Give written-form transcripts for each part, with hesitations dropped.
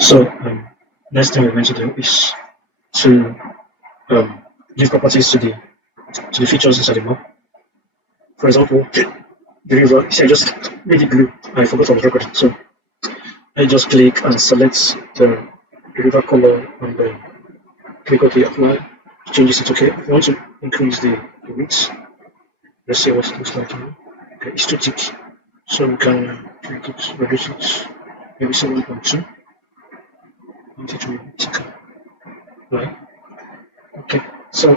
So next thing we're going to do is to give properties to the features inside the map. For example, the river. See, I just made it blue. I forgot I was recording. So I just click and select the river color and then click OK, apply. Changes it. Okay. If you want to increase the width, let's see what it looks like now. Okay, it's too thick, so we can click it, reduce it, maybe 7.2. Want it to be thicker, right? Okay. So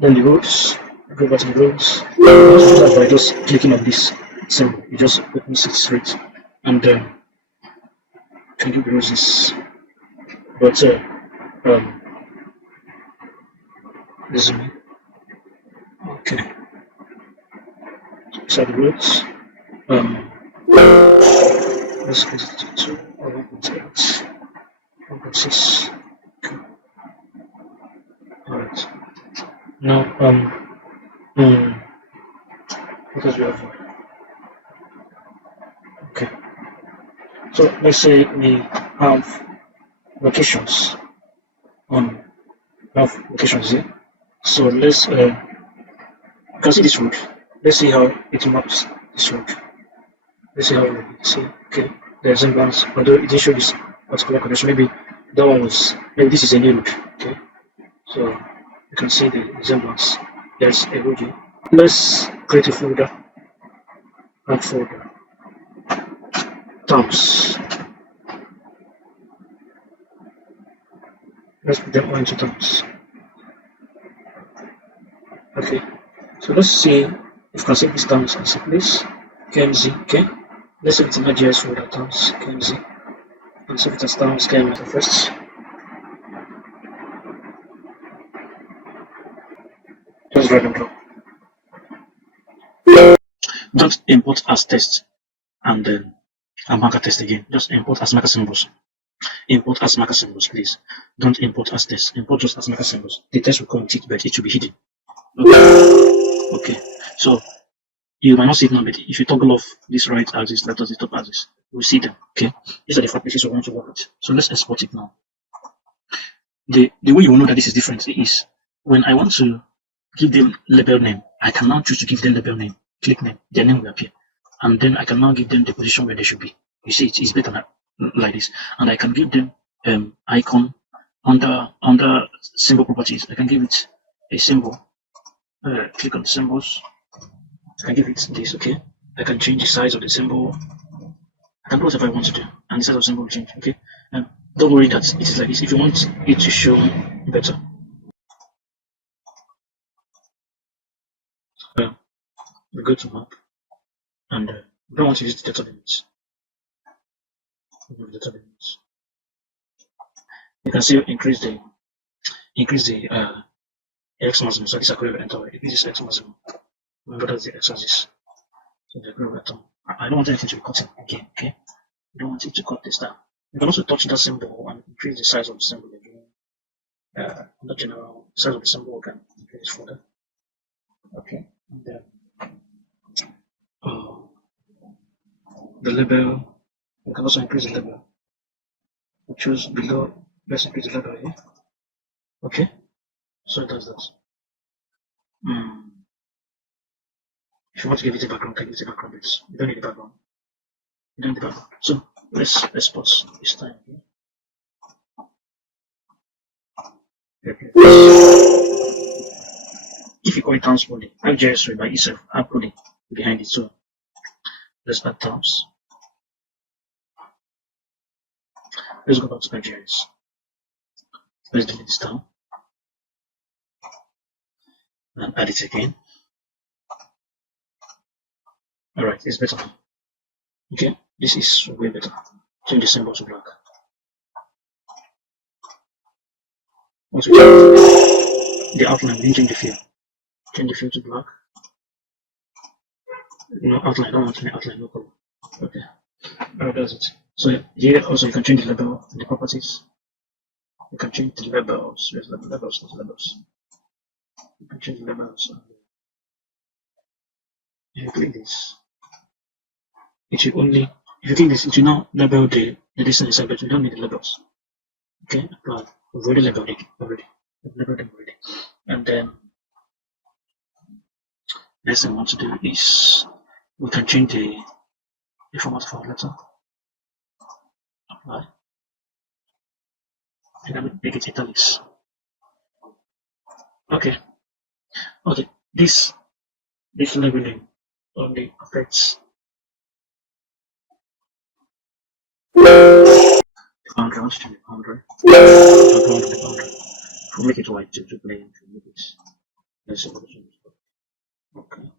then the roads. Go back to the roads. You just do that by just clicking on this symbol. You just open it straight, and can give the roads this. But this is me. Okay. So the roads. Let's get it to 1.8, 1.6. Okay. Alright. Now what else we have? Okay. So let's say we have locations here. So let's you can see this road. Let's see how it maps this road. Let's see how we see. Okay, the resemblance, although it didn't show this particular condition, maybe that one was, maybe this is a new road. Okay, so you can see the resemblance. There's a road here. Let's create a folder. Add folder. Terms. Let's put them all into terms. Okay, so let's see if you can save these terms as a place. KMZ. Okay, let's save it in Arcgis folder terms. KMZ. And save it as terms KMZ first. Just drag and drop. Don't import as test and then marker test again. Just import as marker symbols. Import as marker symbols, please. Don't import as test. Import just as marker symbols. The test will come with it, but it should be hidden. Okay. So you might not see it now, but if you toggle off this right axis, left axis, top axis, we'll see them. Okay. These are the 4 places we want to work with. So let's export it now. The way you will know that this is different is when I want to give them label name, I can now choose to give them label name. Click name, their name will appear. And then I can now give them the position where they should be. You see, it's better like this. And I can give them icon under symbol properties. I can give it a symbol. Click on the symbols. I can give it this, okay? I can change the size of the symbol. I can do whatever I want to do, and the size of the symbol will change, okay? Don't worry that it is like this. If you want it to show better, we go to map, and we don't want to use the data limits. Data limits. You can see increase the x maximum. So this is equivalent to increase x maximum. Remember that's the x axis. So the equivalent. I don't want anything to be cutting again. Okay, I don't want it to cut this down. You can also touch that symbol and increase the size of the symbol again. The general size of the symbol can increase further. Okay, and then the label. You can also increase the label. We choose below. Let's increase the label here. Okay, so it does that. If you want to give it a background, can give it a background. But you don't need the background. You don't need the background. So let's export this time here. If you call it terms only, Arcgis will by itself add coding behind it. So let's add terms. Let's go back to Arcgis. Let's delete this term and add it again. Alright, it's better. Okay, this is way better. Change the symbol to black. Once we change the outline, then change the fill. Change the fill to black. No outline, I don't want any outline, no color. Okay, alright, that's it. So here also you can change the label and the properties. You can change the labels. Where's the labels? Not labels. You can change the labels. If you click this, it should only If you click this, it will now label the distance inside, but you don't need the labels. Okay, apply. We've already labeled it already. We've labeled them already. And then next thing I want to do is we can change the format of our letter. Apply. And then make it italics. Okay. Okay. This labeling only affects the boundary. I want to change the boundary. The boundary. We'll make it white to plain. Make it. Let's see what it is. Okay.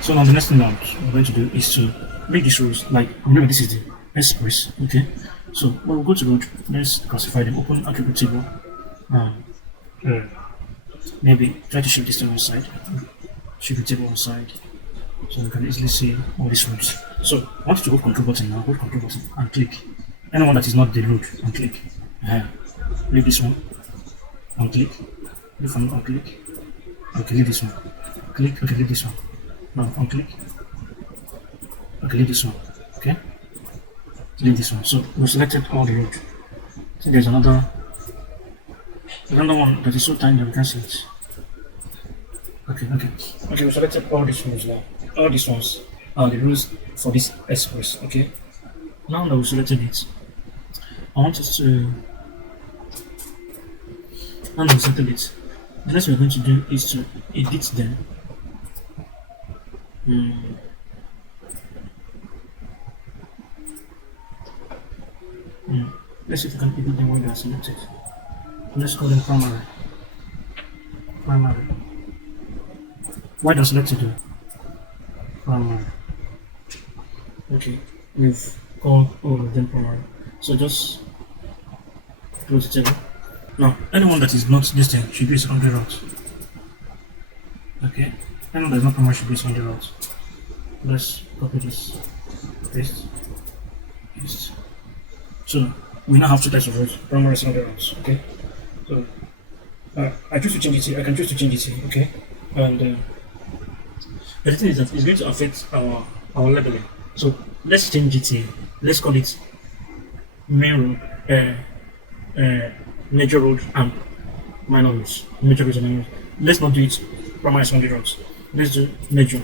So now the next thing I'm going to do is to make these rows, like remember this is the express, okay? So when we go to road, let's classify them, open attribute table, maybe try to shift this to one side, shift the table one side, so we can easily see all these roads. So I want you to hold control button now, hold control button and click. Anyone that is not the road, and click. Leave this one, and click. Leave one, and click. Okay, leave this one. Click, okay, leave this one. Now unclick. Okay, leave this one. Okay, leave this one. So we selected all the road. So there's another one that is so tiny that we can see it. Okay. We selected all these rows now. All these ones are the rows for this express. Okay. Now that we selected it, I want us to. Now that we selected it, the next we're going to do is to edit them. Let's see if we can edit them when they are selected. Let's call them primary. Why does selected do? Primary. Okay, we've called all of them primary. So just close the table. Now, anyone that is not this thing should be a secondary route. Okay, anyone that is not primary should be a secondary route. Let's copy this, paste. So we now have two types of routes, primary and secondary routes. Okay, so I choose to change it here. I can choose to change it here. Okay, and the thing is that it's going to affect our labeling. So let's change it here. Let's call it main road, major road and minor roads. Major roads and minor roads. Let's not do it primary and secondary routes. Let's do major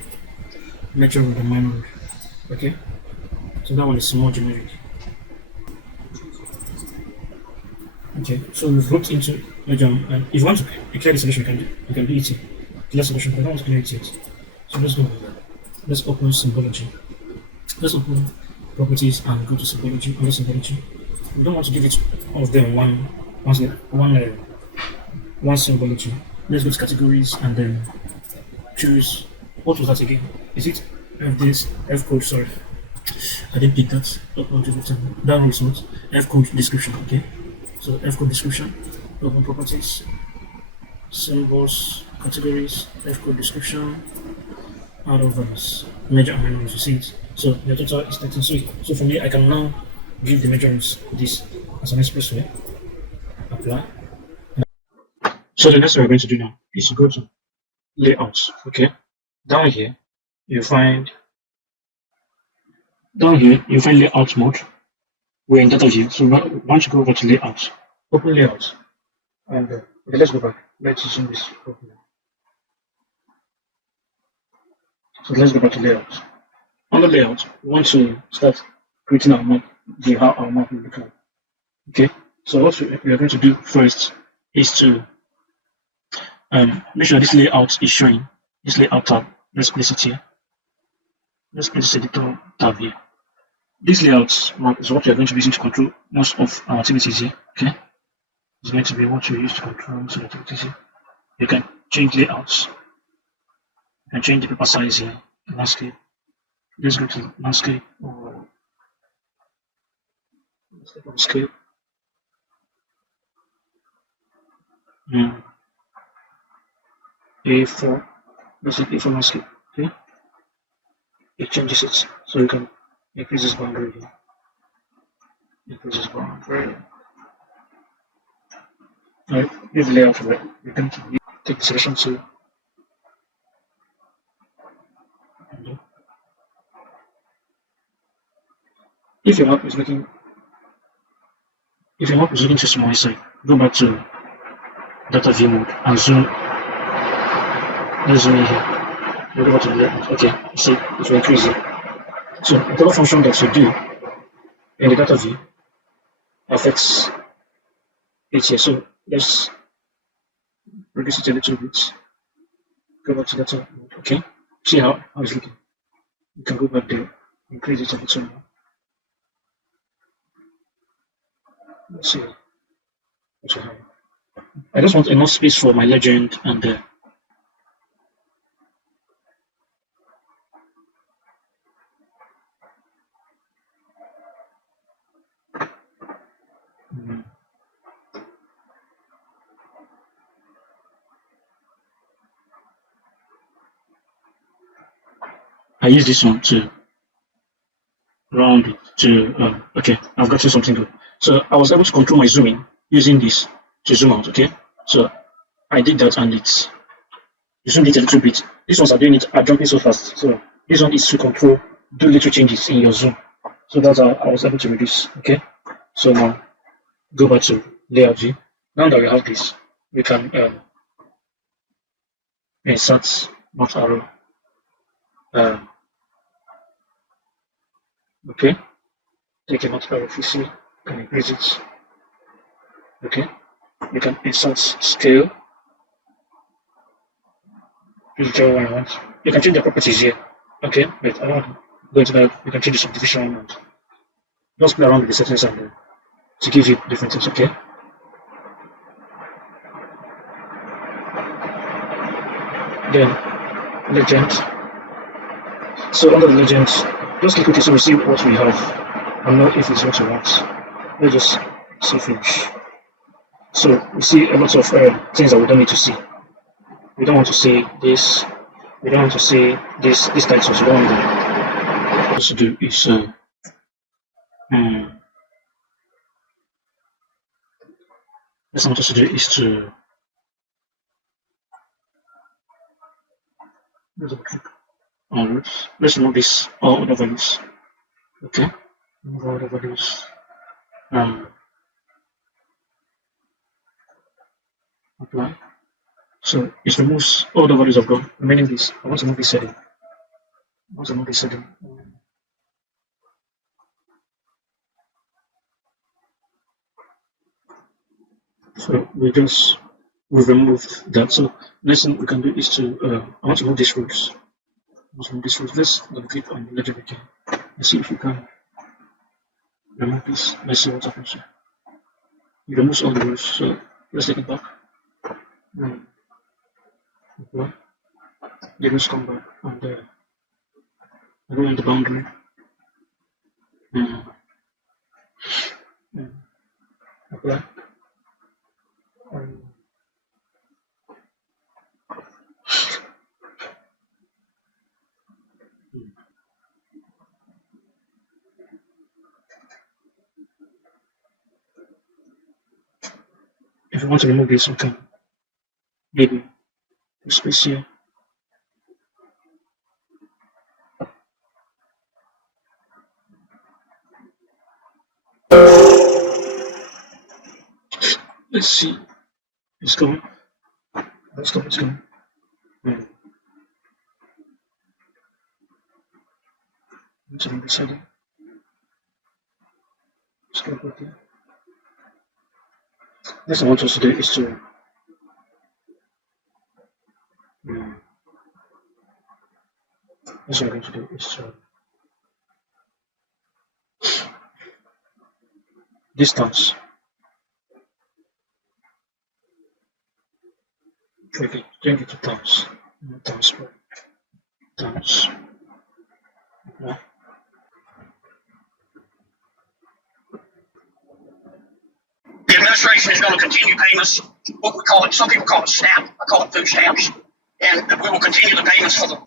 road and minor road. Okay, so that one is more generic. Okay, so we've looked into major, and if you want to declare the solution, you can do it here. Declare solution, but I don't want to clear it yet. So let's go. Let's open symbology. Let's open properties and go to symbology. Under symbology, we don't want to give it all of them one symbology. Let's go to categories and then choose. What was that again? Is it F code? Sorry, I didn't pick that. That one is not F code description. Okay, so F code description. Open properties, symbols, categories, F code description. Out of values, major and minor, you see it. So the total is 13. So for me, I can now give the measurements this as an expressway. Apply. So the next thing we're going to do now is to go to layouts. Okay, down here you find layout mode. We're in data view, so once you go over to layout, open layout, and okay, let's go back. Let's zoom this open. So let's go back to layout. Under layout, we want to start creating our map, how our map will look like. Okay, so what we are going to do first is to make sure this layout is showing. This layout tab, let's place it here. Let's place the editor tab here. This layout map is what we are going to be using to control most of our activities here. Okay, it's going to be what we use to control most of the activities here. You can change layouts. And change the paper size here, landscape. Let's go to landscape or scale. A4. Let's say A4 landscape. Okay. It changes it, so you can increase this boundary here. increase this boundary. Alright, leave the layout for it. You can take the selection to if your map is looking too small inside, go back to data view mode and zoom. Let's zoom in here. We'll go back to the layout. Okay, see, it will increase it. So whatever function that you do in the data view affects it here. So let's reduce it a little bit. Go back to data mode. Okay, see how it's looking. You can go back there, increase it a little more. Let's see what we have. I just want enough space for my legend and I use this one to round it to okay, I've gotten something good. So I was able to control my zooming using this to zoom out. Okay, so I did that and it's zoomed it a little bit. These ones are doing it, are jumping so fast. So this one is to control, do little changes in your zoom. So that's how I was able to reduce. Okay, so now go back to layout view. Now that we have this, we can insert not arrow. Okay, take a not arrow VC and increase it. Okay, you can insert scale. Whichever one you want. You can change the properties here. Okay, but I don't want to go into that. You can change the subdivision and just play around with the settings and to give you different things. Okay. Then legend. So under the legend, just click OK so we see what we have and know if it's what we want. Let's just see finish. So we see a lot of things that we don't need to see. We don't want to see this. We don't want to see this title. So we don't want to. What to do is what I want us to do is to click on roots. Let's remove this all other values. Okay, remove all the values. Apply. So it removes all the values I've got, remaining this. I want to move this setting. So we've removed that. So next thing we can do is to I want to move these rows. Let's double click on the legend again. Let's see if we can remove this. Let's see what happens here. It removes all the rows. So let's take it back. Apply. The rows come back on the go on the boundary. Apply. If you want to remove this, you can maybe put space here. Let's see. It's coming. It's coming. Let's remove this heading. Let's go back here. Next I want us to do is to distance. Change it to towns. Towns. Yeah. The administration is going to continue paying us what we call it, some people call it SNAP, I call it food stamps, and we will continue the payments for them.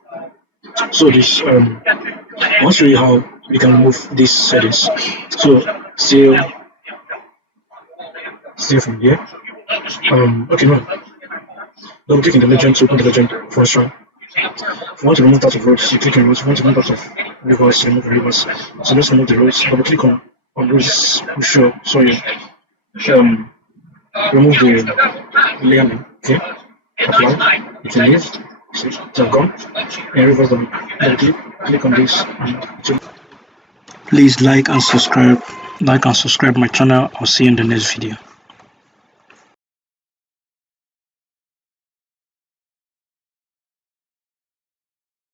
So this I want to show you how we can remove these settings. So still from here. Okay, no. Double click in the legend to open the legend for a strong. If you want to remove that of roads, you click on roads. If you want to remove that of rivers, remove rivers. So let's remove the roads. Double click on roads. Sure. Sorry. Remove the layer name. Okay. Apply. It will leave. See, it's gone. And reverse them. Double click on this. And please like and subscribe my channel. I'll see you in the next video.